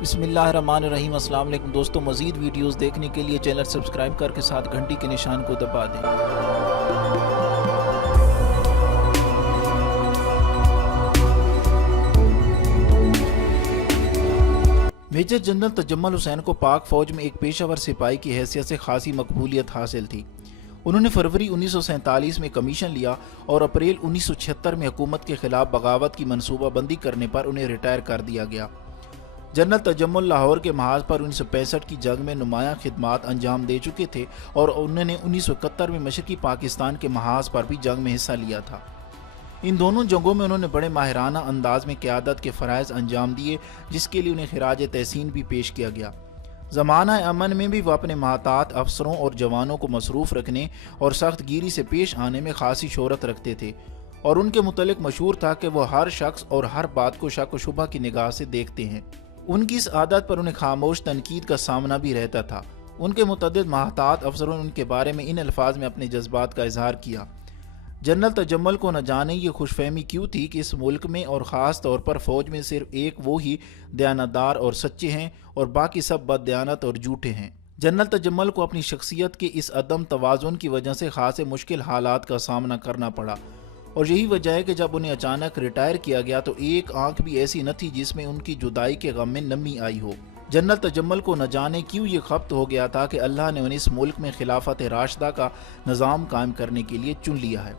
بسم اللہ الرحمن الرحیم۔ السلام علیکم دوستوں، مزید ویڈیوز دیکھنے کے لیے چینل سبسکرائب کر کے ساتھ گھنٹی کے نشان کو دبا دیں۔ میجر جنرل تجمل حسین کو پاک فوج میں ایک پیشہ ور سپاہی کی حیثیت سے خاصی مقبولیت حاصل تھی۔ انہوں نے فروری 1947 میں کمیشن لیا اور اپریل 1976 میں حکومت کے خلاف بغاوت کی منصوبہ بندی کرنے پر انہیں ریٹائر کر دیا گیا۔ جنرل تجمل لاہور کے محاذ پر 1965 کی جنگ میں نمایاں خدمات انجام دے چکے تھے اور انہوں نے 1971 میں مشرقی پاکستان کے محاذ پر بھی جنگ میں حصہ لیا تھا۔ ان دونوں جنگوں میں انہوں نے بڑے ماہرانہ انداز میں قیادت کے فرائض انجام دیے، جس کے لیے انہیں خراج تحسین بھی پیش کیا گیا۔ زمانہ امن میں بھی وہ اپنے محتاط افسروں اور جوانوں کو مصروف رکھنے اور سخت گیری سے پیش آنے میں خاصی شہرت رکھتے تھے، اور ان کے متعلق مشہور تھا کہ وہ ہر شخص اور ہر بات کو شک و شبہ کی نگاہ سے دیکھتے ہیں۔ ان کی اس عادت پر انہیں خاموش تنقید کا سامنا بھی رہتا تھا۔ ان کے متعدد محتاط افسروں نے ان کے بارے میں ان الفاظ میں اپنے جذبات کا اظہار کیا: جنرل تجمل کو نہ جانے یہ خوش فہمی کیوں تھی کہ اس ملک میں اور خاص طور پر فوج میں صرف ایک وہ ہی دیانتدار اور سچے ہیں اور باقی سب بد دیانت اور جھوٹے ہیں۔ جنرل تجمل کو اپنی شخصیت کے اس عدم توازن کی وجہ سے خاصے مشکل حالات کا سامنا کرنا پڑا، اور یہی وجہ ہے کہ جب انہیں اچانک ریٹائر کیا گیا تو ایک آنکھ بھی ایسی نہ تھی جس میں ان کی جدائی کے غم میں نمی آئی ہو۔ جنرل تجمل کو نہ جانے کیوں یہ خبت ہو گیا تھا کہ اللہ نے انہیں اس ملک میں خلافت راشدہ کا نظام قائم کرنے کے لیے چن لیا ہے،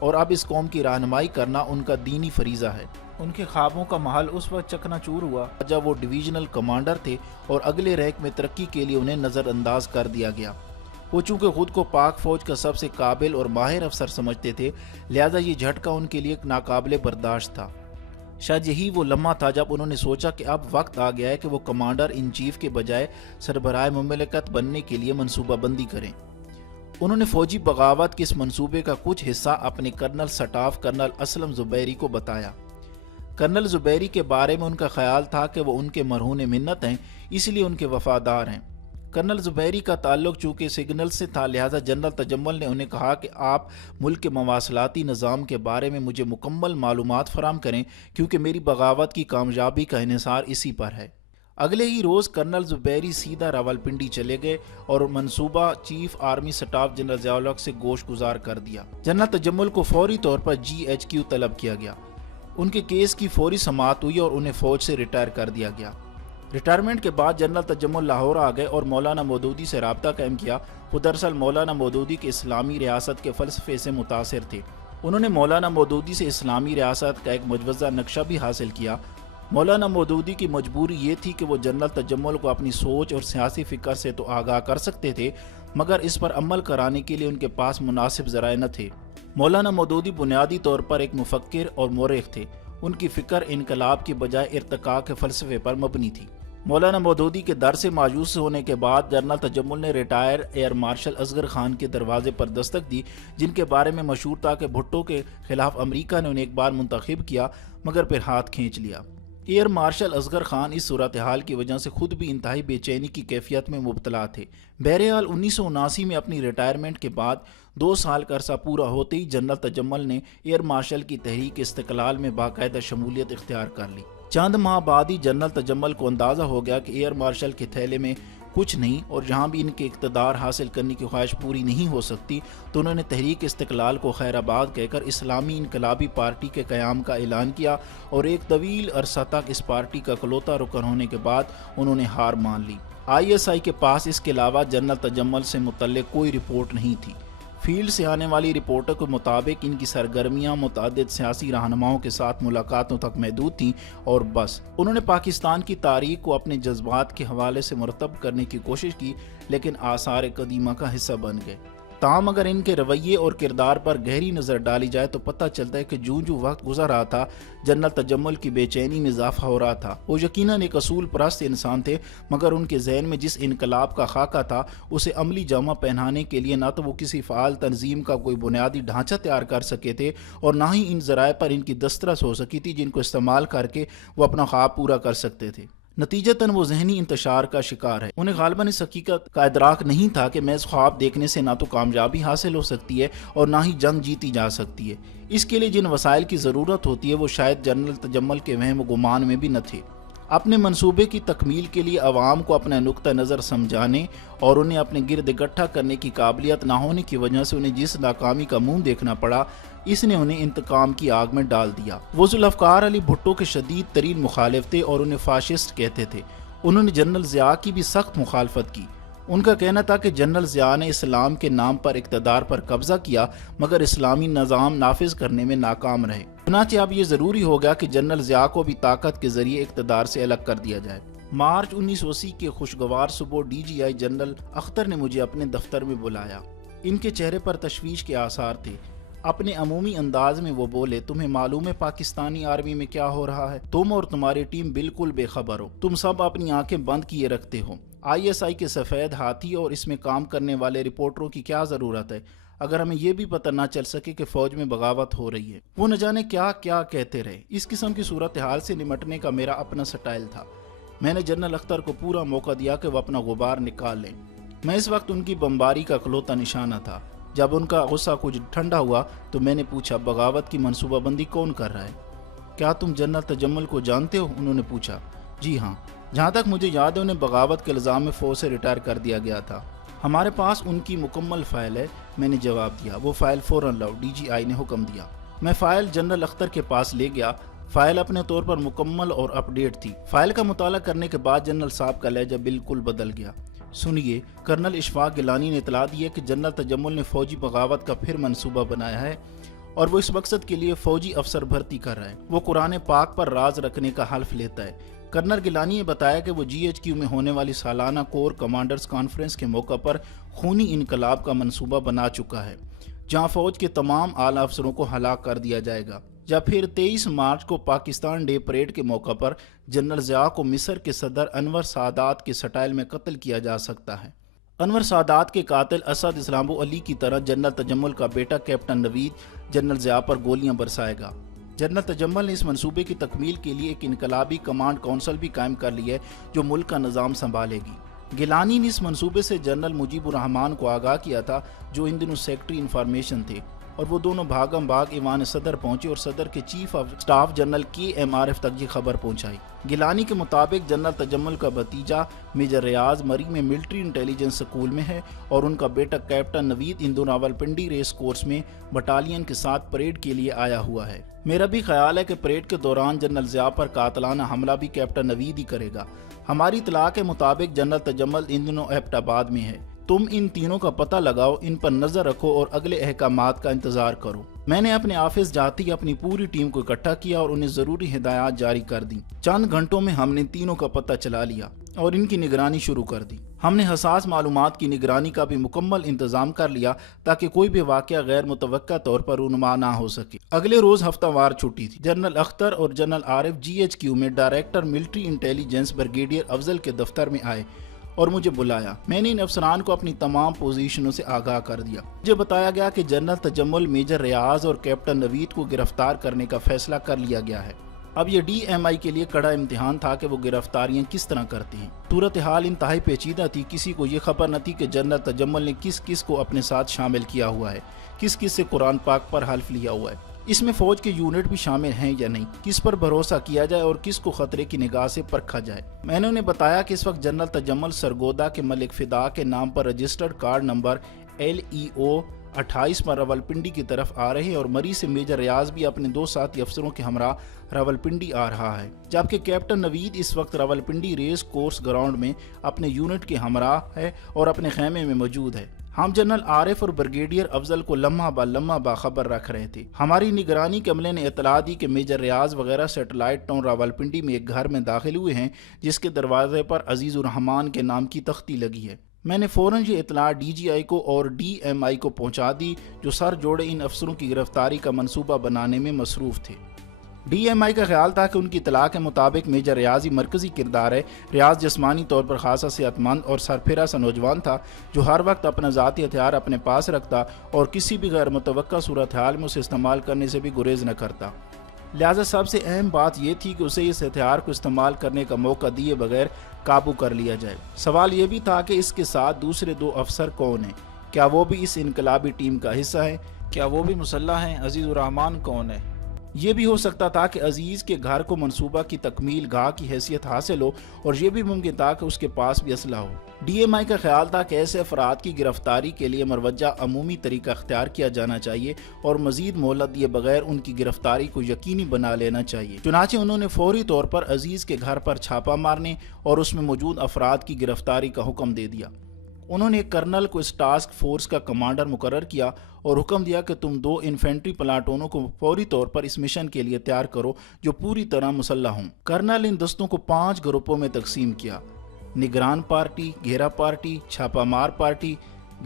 اور اب اس قوم کی رہنمائی کرنا ان کا دینی فریضہ ہے۔ ان کے خوابوں کا محل اس وقت چکنا چور ہوا جب وہ ڈویژنل کمانڈر تھے اور اگلے رینک میں ترقی کے لیے انہیں نظر انداز کر دیا گیا۔ وہ چونکہ خود کو پاک فوج کا سب سے قابل اور ماہر افسر سمجھتے تھے، لہذا یہ جھٹکا ان کے لیے ایک ناقابل برداشت تھا۔ شاید یہی وہ لمحہ تھا جب انہوں نے سوچا کہ اب وقت آ گیا ہے کہ وہ کمانڈر ان چیف کے بجائے سربراہ مملکت بننے کے لیے منصوبہ بندی کریں۔ انہوں نے فوجی بغاوت کے اس منصوبے کا کچھ حصہ اپنے colonel staff colonel Aslam Zuberi کو بتایا۔ کرنل زبیری کے بارے میں ان کا خیال تھا کہ وہ ان کے مرہون منت ہیں، اس لیے ان کے وفادار ہیں۔ کرنل زبیری کا تعلق چونکہ سگنل سے تھا، لہذا جنرل تجمل نے انہیں کہا کہ آپ ملک کے مواصلاتی نظام کے بارے میں مجھے مکمل معلومات فراہم کریں، کیونکہ میری بغاوت کی کامیابی کا انحصار اسی پر ہے۔ اگلے ہی روز کرنل زبیری سیدھا راولپنڈی چلے گئے اور منصوبہ chief army staff general Zia الحق سے گوش گزار کر دیا۔ جنرل تجمل کو فوری طور پر GHQ طلب کیا گیا۔ ان کے کیس کی فوری سماعت ہوئی اور انہیں فوج سے ریٹائر کر دیا گیا۔ ریٹائرمنٹ کے بعد جنرل تجمل لاہور آ گئے اور مولانا مودودی سے رابطہ قائم کیا۔ وہ دراصل مولانا مودودی کے اسلامی ریاست کے فلسفے سے متاثر تھے۔ انہوں نے مولانا مودودی سے اسلامی ریاست کا ایک مجوزہ نقشہ بھی حاصل کیا۔ مولانا مودودی کی مجبوری یہ تھی کہ وہ جنرل تجمل کو اپنی سوچ اور سیاسی فکر سے تو آگاہ کر سکتے تھے، مگر اس پر عمل کرانے کے لیے ان کے پاس مناسب ذرائع نہ تھے۔ مولانا مودودی بنیادی طور پر ایک مفکر اور مورخ تھے۔ ان کی فکر انقلاب کی بجائے ارتقاء کے فلسفے پر مبنی تھی۔ مولانا مودودی کے در سے مایوس ہونے کے بعد جنرل تجمل نے retire air marshal Asghar Khan کے دروازے پر دستک دی، جن کے بارے میں مشہور تھا کہ بھٹو کے خلاف امریکہ نے انہیں ایک بار منتخب کیا مگر پھر ہاتھ کھینچ لیا۔ ایئر مارشل اصغر خان اس صورتحال کی وجہ سے خود بھی انتہائی بے چینی کی کیفیت میں مبتلا تھے۔ بہرحال 1979 میں اپنی ریٹائرمنٹ کے بعد 2 سال کا عرصہ پورا ہوتے ہی جنرل تجمل نے ایئر مارشل کی تحریک استقلال میں باقاعدہ شمولیت اختیار کر لی۔ چند ماہ بعد ہی جنرل تجمل کو اندازہ ہو گیا کہ ایئر مارشل کے تھیلے میں کچھ نہیں، اور جہاں بھی ان کے اقتدار حاصل کرنے کی خواہش پوری نہیں ہو سکتی، تو انہوں نے تحریک استقلال کو خیر آباد کہہ کر اسلامی انقلابی پارٹی کے قیام کا اعلان کیا، اور ایک طویل عرصہ تک اس پارٹی کا اکلوتا رکن ہونے کے بعد انہوں نے ہار مان لی۔ ISI کے پاس اس کے علاوہ جنرل تجمل سے متعلق کوئی رپورٹ نہیں تھی۔ فیلڈ سے آنے والی رپورٹوں کے مطابق ان کی سرگرمیاں متعدد سیاسی رہنماؤں کے ساتھ ملاقاتوں تک محدود تھیں، اور بس۔ انہوں نے پاکستان کی تاریخ کو اپنے جذبات کے حوالے سے مرتب کرنے کی کوشش کی، لیکن آثار قدیمہ کا حصہ بن گئے۔ تاہم اگر ان کے رویے اور کردار پر گہری نظر ڈالی جائے تو پتہ چلتا ہے کہ جوں وقت گزر رہا تھا، جنرل تجمل کی بے چینی میں اضافہ ہو رہا تھا۔ وہ یقیناً ایک اصول پرست انسان تھے، مگر ان کے ذہن میں جس انقلاب کا خاکہ تھا، اسے عملی جامہ پہنانے کے لیے نہ تو وہ کسی فعال تنظیم کا کوئی بنیادی ڈھانچہ تیار کر سکے تھے، اور نہ ہی ان ذرائع پر ان کی دسترس ہو سکی تھی جن کو استعمال کر کے وہ اپنا خواب پورا کر سکتے تھے۔ نتیجتاً وہ ذہنی انتشار کا شکار ہے۔ انہیں غالباً اس حقیقت کا ادراک نہیں تھا کہ محض خواب دیکھنے سے نہ تو کامیابی حاصل ہو سکتی ہے اور نہ ہی جنگ جیتی جا سکتی ہے۔ اس کے لیے جن وسائل کی ضرورت ہوتی ہے وہ شاید جنرل تجمل کے وہم و گمان میں بھی نہ تھے۔ اپنے منصوبے کی تکمیل کے لیے عوام کو اپنا نقطہ نظر سمجھانے اور انہیں اپنے گرد اکٹھا کرنے کی قابلیت نہ ہونے کی وجہ سے انہیں جس ناکامی کا منہ دیکھنا پڑا، اس نے انہیں انتقام کی آگ میں ڈال دیا۔ وہ ذوالفقار علی بھٹو کے شدید ترین مخالف تھے اور انہیں فاشسٹ کہتے تھے۔ انہوں نے جنرل ضیاء کی بھی سخت مخالفت کی۔ ان کا کہنا تھا کہ جنرل ضیاء نے اسلام کے نام پر اقتدار پر قبضہ کیا مگر اسلامی نظام نافذ کرنے میں ناکام رہے۔ چنانچہ اب یہ ضروری ہوگا کہ جنرل ضیاء کو بھی طاقت کے ذریعے اقتدار سے الگ کر دیا جائے۔ مارچ 1980 کے خوشگوار صبح DGI جنرل اختر نے مجھے اپنے دفتر میں بلایا۔ ان کے چہرے پر تشویش کے آثار تھے۔ اپنے عمومی انداز میں وہ بولے، تمہیں معلوم ہے پاکستانی آرمی میں کیا ہو رہا ہے؟ تم اور تمہاری ٹیم بالکل بے خبر ہو۔ تم سب اپنی آنکھیں بند کیے رکھتے ہو۔ ISI کے سفید ہاتھی اور اس میں کام کرنے والے رپورٹروں کی کیا ضرورت ہے اگر ہمیں یہ بھی پتہ نہ چل سکے کہ فوج میں بغاوت ہو رہی ہے؟ وہ نہ جانے کیا کیا کہتے رہے۔ اس قسم کی صورتحال سے نمٹنے کا میرا اپنا سٹائل تھا۔ میں نے جنرل اختر کو پورا موقع دیا کہ وہ اپنا غبار نکال لیں۔ میں اس وقت ان کی بمباری کا اکلوتا نشانہ تھا۔ جب ان کا غصہ کچھ ٹھنڈا ہوا تو میں نے پوچھا، بغاوت کی منصوبہ بندی کون کر رہا ہے؟ کیا تم جنرل تجمل کو جانتے ہو؟ انہوں نے پوچھا۔ جی ہاں، جہاں تک مجھے یاد ہے انہیں بغاوت کے الزام میں فوج سے ریٹائر کر دیا گیا تھا۔ ہمارے پاس ان کی مکمل فائل ہے، میں نے جواب دیا۔ وہ فائل فوراً لاؤ، DGI نے حکم دیا۔ میں فائل جنرل اختر کے پاس لے گیا۔ فائل اپنے طور پر مکمل اور اپ ڈیٹ تھی۔ فائل کا مطالعہ کرنے کے بعد جنرل صاحب کا لہجہ بالکل بدل گیا۔ سنیے، کرنل اشفاق گیلانی نے اطلاع دی ہے کہ جنرل تجمل نے فوجی بغاوت کا پھر منصوبہ بنایا ہے اور وہ اس مقصد کے لیے فوجی افسر بھرتی کر رہا ہے۔ وہ قرآن پاک پر راز رکھنے کا حلف لیتا ہے۔ کرنل گیلانی نے بتایا کہ وہ GHQ میں ہونے والی سالانہ کور کمانڈرز کانفرنس کے موقع پر خونی انقلاب کا منصوبہ بنا چکا ہے، جہاں فوج کے تمام اعلیٰ افسروں کو ہلاک کر دیا جائے گا۔ جب پھر 23 مارچ کو پاکستان ڈے پریڈ کے موقع پر جنرل ضیاء کو مصر کے صدر انور سادات کے سٹائل میں قتل کیا جا سکتا ہے۔ انور سادات کے قاتل اسد اسلام ابو علی کی طرح جنرل تجمل کا بیٹا کیپٹن نوید جنرل ضیاء پر گولیاں برسائے گا۔ جنرل تجمل نے اس منصوبے کی تکمیل کے لیے ایک انقلابی کمانڈ کونسل بھی قائم کر لی ہے جو ملک کا نظام سنبھالے گی۔ گیلانی نے اس منصوبے سے جنرل مجیب الرحمان کو آگاہ کیا تھا جو ان دنوں سیکرٹری انفارمیشن تھے، اور وہ دونوں بھاگم بھاگ ایوان صدر پہنچے اور صدر کے chief of staff general KM تک یہ خبر پہنچائی۔ گیلانی کے مطابق جنرل تجمل کا بھتیجا میجر ریاض مری میں ملٹری انٹیلیجنس سکول میں ہے اور ان کا بیٹا کیپٹن نوید ان دونوں راولپنڈی ریس کورس میں بٹالین کے ساتھ پریڈ کے لیے آیا ہوا ہے۔ میرا بھی خیال ہے کہ پریڈ کے دوران جنرل ضیاء پر قاتلانہ حملہ بھی کیپٹن نوید ہی کرے گا۔ ہماری اطلاع کے مطابق جنرل تجمل ان دنوں ایبٹ آباد میں ہے۔ تم ان تینوں کا پتہ لگاؤ، ان پر نظر رکھو اور اگلے احکامات کا انتظار کرو۔ میں نے اپنے آفس جاتے ہی اپنی پوری ٹیم کو اکٹھا کیا اور انہیں ضروری ہدایات جاری کر دیں۔ چند گھنٹوں میں ہم نے تینوں کا پتہ چلا لیا اور ان کی نگرانی شروع کر دی۔ ہم نے حساس معلومات کی نگرانی کا بھی مکمل انتظام کر لیا تاکہ کوئی بھی واقعہ غیر متوقع طور پر رونما نہ ہو سکے۔ اگلے روز ہفتہ وار چھٹی تھی۔ جنرل اختر اور جنرل عارف GHQ میں ڈائریکٹر ملٹری انٹیلیجنس بریگیڈیئر افضل کے دفتر میں آئے اور مجھے بلایا۔ میں نے ان افسران کو اپنی تمام پوزیشنوں سے آگاہ کر دیا۔ مجھے بتایا گیا کہ جنرل تجمل، میجر ریاض اور کیپٹن نوید کو گرفتار کرنے کا فیصلہ کر لیا گیا ہے۔ اب یہ DMI کے لیے کڑا امتحان تھا کہ وہ گرفتاریاں کس طرح کرتے ہیں۔ صورتحال انتہائی پیچیدہ تھی۔ کسی کو یہ خبر نہ تھی کہ جنرل تجمل نے کس کس کو اپنے ساتھ شامل کیا ہوا ہے، کس کس سے قرآن پاک پر حلف لیا ہوا ہے، اس میں فوج کے یونٹ بھی شامل ہیں یا نہیں، کس پر بھروسہ کیا جائے اور کس کو خطرے کی نگاہ سے پرکھا جائے۔ میں نے انہیں بتایا کہ اس وقت جنرل تجمل سرگودا کے ملک فدا کے نام پر رجسٹرڈ کارڈ نمبر LEO 28 پر راولپنڈی کی طرف آ رہے ہیں اور مری سے میجر ریاض بھی اپنے 2 ساتھی افسروں کے ہمراہ راولپنڈی آ رہا ہے، جبکہ کیپٹن نوید اس وقت راولپنڈی ریس کورس گراؤنڈ میں اپنے یونٹ کے ہمراہ ہے اور اپنے خیمے میں موجود ہے۔ ہم جنرل عارف اور بریگیڈیئر افضل کو لمحہ باخبر رکھ رہے تھے۔ ہماری نگرانی کے عملے نے اطلاع دی کہ میجر ریاض وغیرہ سیٹلائٹ ٹاؤن راولپنڈی میں ایک گھر میں داخل ہوئے ہیں جس کے دروازے پر عزیز الرحمان کے نام کی تختی لگی ہے۔ میں نے فوراً یہ اطلاع DGI کو اور DMI کو پہنچا دی جو سر جوڑے ان افسروں کی گرفتاری کا منصوبہ بنانے میں مصروف تھے۔ DMI کا خیال تھا کہ ان کی اطلاع کے مطابق میجر ریاض ہی مرکزی کردار ہے۔ ریاض جسمانی طور پر خاصا صحت مند اور سرفرا سا نوجوان تھا جو ہر وقت اپنا ذاتی ہتھیار اپنے پاس رکھتا اور کسی بھی غیر متوقع صورتحال میں اسے استعمال کرنے سے بھی گریز نہ کرتا۔ لہٰذا سب سے اہم بات یہ تھی کہ اسے اس ہتھیار کو استعمال کرنے کا موقع دیے بغیر قابو کر لیا جائے۔ سوال یہ بھی تھا کہ اس کے ساتھ دوسرے 2 افسر کون ہیں؟ کیا وہ بھی اس انقلابی ٹیم کا حصہ ہیں؟ کیا وہ بھی مسلح ہیں؟ عزیز الرحمان کون ہے؟ یہ بھی ہو سکتا تھا کہ عزیز کے گھر کو منصوبہ کی تکمیل گاہ کی حیثیت حاصل ہو اور یہ بھی ممکن تھا کہ اس کے پاس بھی اسلحہ ہو۔ ڈی ایم آئی کا خیال تھا کہ ایسے افراد کی گرفتاری کے لیے مروجہ عمومی طریقہ اختیار کیا جانا چاہیے اور مزید مہلت دیے بغیر ان کی گرفتاری کو یقینی بنا لینا چاہیے۔ چنانچہ انہوں نے فوری طور پر عزیز کے گھر پر چھاپہ مارنے اور اس میں موجود افراد کی گرفتاری کا حکم دے دیا۔ انہوں نے ایک کرنل کو اس ٹاسک فورس کا کمانڈر مقرر کیا اور حکم دیا کہ تم 2 انفینٹری پلاٹونوں کو فوری طور پر اس مشن کے لیے تیار کرو جو پوری طرح مسلح ہوں۔ کرنل ان دستوں کو 5 گروپوں میں تقسیم کیا: نگران پارٹی، گھیرا پارٹی، چھاپہ مار پارٹی،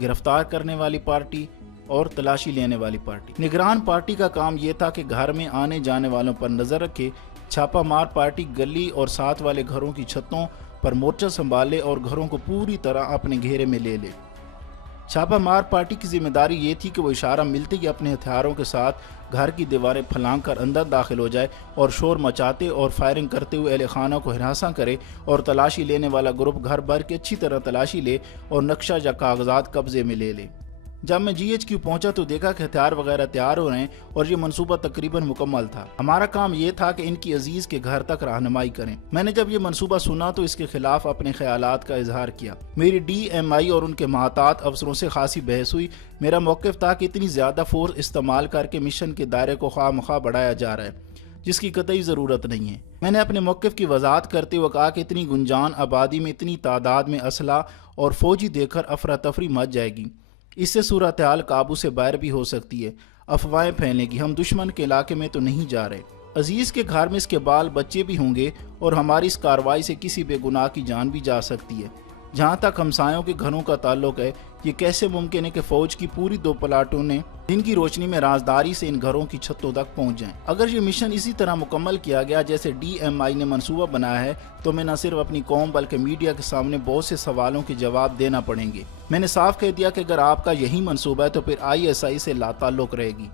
گرفتار کرنے والی پارٹی اور تلاشی لینے والی پارٹی۔ نگران پارٹی کا کام یہ تھا کہ گھر میں آنے جانے والوں پر نظر رکھے۔ چھاپہ مار پارٹی گلی اور ساتھ والے گھروں کی چھتوں پر مورچہ سنبھالے اور گھروں کو پوری طرح اپنے گھیرے میں لے لے۔ چھاپہ مار پارٹی کی ذمہ داری یہ تھی کہ وہ اشارہ ملتے ہی اپنے ہتھیاروں کے ساتھ گھر کی دیواریں پھلانگ کر اندر داخل ہو جائے اور شور مچاتے اور فائرنگ کرتے ہوئے اہل خانہ کو ہراساں کرے، اور تلاشی لینے والا گروپ گھر بھر کے اچھی طرح تلاشی لے اور نقشہ یا کاغذات قبضے میں لے لے۔ جب میں GHQ پہنچا تو دیکھا کہ ہتھیار وغیرہ تیار ہو رہے ہیں اور یہ منصوبہ تقریباً مکمل تھا۔ ہمارا کام یہ تھا کہ ان کی عزیز کے گھر تک رہنمائی کریں۔ میں نے جب یہ منصوبہ سنا تو اس کے خلاف اپنے خیالات کا اظہار کیا۔ میری DMI اور ان کے محتاط افسروں سے خاصی بحث ہوئی۔ میرا موقف تھا کہ اتنی زیادہ فورس استعمال کر کے مشن کے دائرے کو خواہ مخواہ بڑھایا جا رہا ہے، جس کی قطعی ضرورت نہیں ہے۔ میں نے اپنے موقف کی وضاحت کرتے ہوئے کہا کہ اتنی گنجان آبادی میں اتنی تعداد میں اسلحہ اور فوجی دیکھ کر افراتفری مچ جائے گی۔ اس سے صورتحال قابو سے باہر بھی ہو سکتی ہے، افواہیں پھیلیں گی، ہم دشمن کے علاقے میں تو نہیں جا رہے۔ عزیز کے گھر میں اس کے بال بچے بھی ہوں گے اور ہماری اس کارروائی سے کسی بے گناہ کی جان بھی جا سکتی ہے۔ جہاں تک ہمسایوں کے گھروں کا تعلق ہے، یہ کیسے ممکن ہے کہ فوج کی پوری 2 پلاٹونیں دن کی روشنی میں رازداری سے ان گھروں کی چھتوں تک پہنچ جائیں؟ اگر یہ مشن اسی طرح مکمل کیا گیا جیسے DMI نے منصوبہ بنایا ہے تو میں نہ صرف اپنی قوم بلکہ میڈیا کے سامنے بہت سے سوالوں کے جواب دینا پڑیں گے۔ میں نے صاف کہہ دیا کہ اگر آپ کا یہی منصوبہ ہے تو پھر ISI سے لا تعلق رہے گی۔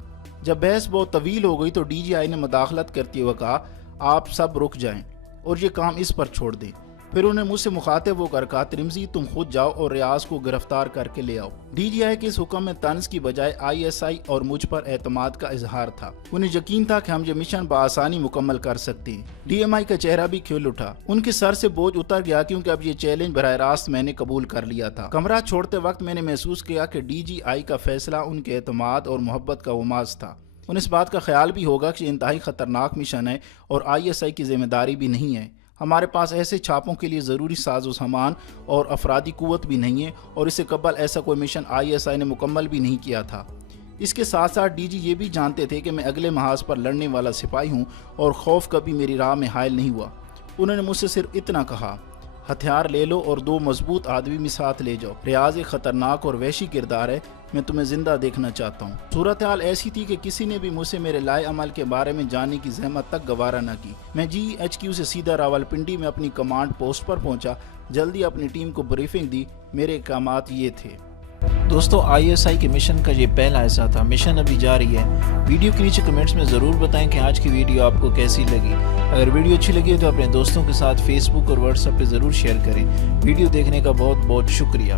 جب بحث بہت طویل ہو گئی تو DGI نے مداخلت کرتے ہوئے کہا، آپ سب رک جائیں اور یہ کام اس پر چھوڑ دیں۔ پھر انہیں مجھ سے مخاطب ہو کر کہا، ترمزی تم خود جاؤ اور ریاض کو گرفتار کر کے لے آؤ۔ DGI کے اس حکم میں طنز کی بجائے ISI اور مجھ پر اعتماد کا اظہار تھا۔ انہیں یقین تھا کہ ہم یہ مشن بآسانی مکمل کر سکتے ہیں۔ DMI کا چہرہ بھی کھل اٹھا، ان کے سر سے بوجھ اتر گیا کیونکہ اب یہ چیلنج براہ راست میں نے قبول کر لیا تھا۔ کمرہ چھوڑتے وقت میں نے محسوس کیا کہ DGI کا فیصلہ ان کے اعتماد اور محبت کا وماز تھا۔ انہیں اس بات کا خیال بھی ہوگا کہ یہ انتہائی خطرناک مشن ہے اور ISI کی ذمہ داری بھی نہیں ہے۔ ہمارے پاس ایسے چھاپوں کے لیے ضروری ساز و سامان اور افرادی قوت بھی نہیں ہے اور اس سے قبل ایسا کوئی مشن ISI نے مکمل بھی نہیں کیا تھا۔ اس کے ساتھ ساتھ DG یہ بھی جانتے تھے کہ میں اگلے محاذ پر لڑنے والا سپاہی ہوں اور خوف کبھی میری راہ میں حائل نہیں ہوا۔ انہوں نے مجھ سے صرف اتنا کہا، ہتھیار لے لو اور 2 مضبوط آدمی بھی ساتھ لے جاؤ۔ ریاض ایک خطرناک اور وحشی کردار ہے، میں تمہیں زندہ دیکھنا چاہتا ہوں۔ صورتحال ایسی تھی کہ کسی نے بھی مجھ سے میرے لائے عمل کے بارے میں جاننے کی زحمت تک گوارا نہ کی۔ میں GHQ سے سیدھا راولپنڈی میں اپنی کمانڈ پوسٹ پر پہنچا، جلدی اپنی ٹیم کو بریفنگ دی۔ میرے اقدامات یہ تھے۔ دوستو ISI کے مشن کا یہ پہلا حصہ تھا، مشن ابھی جاری ہے۔ ویڈیو کے نیچے کمنٹس میں ضرور بتائیں کہ آج کی ویڈیو آپ کو کیسی لگی۔ اگر ویڈیو اچھی لگی ہے تو اپنے دوستوں کے ساتھ فیس بک اور واٹس ایپ پہ ضرور شیئر کریں۔ ویڈیو دیکھنے کا بہت بہت شکریہ۔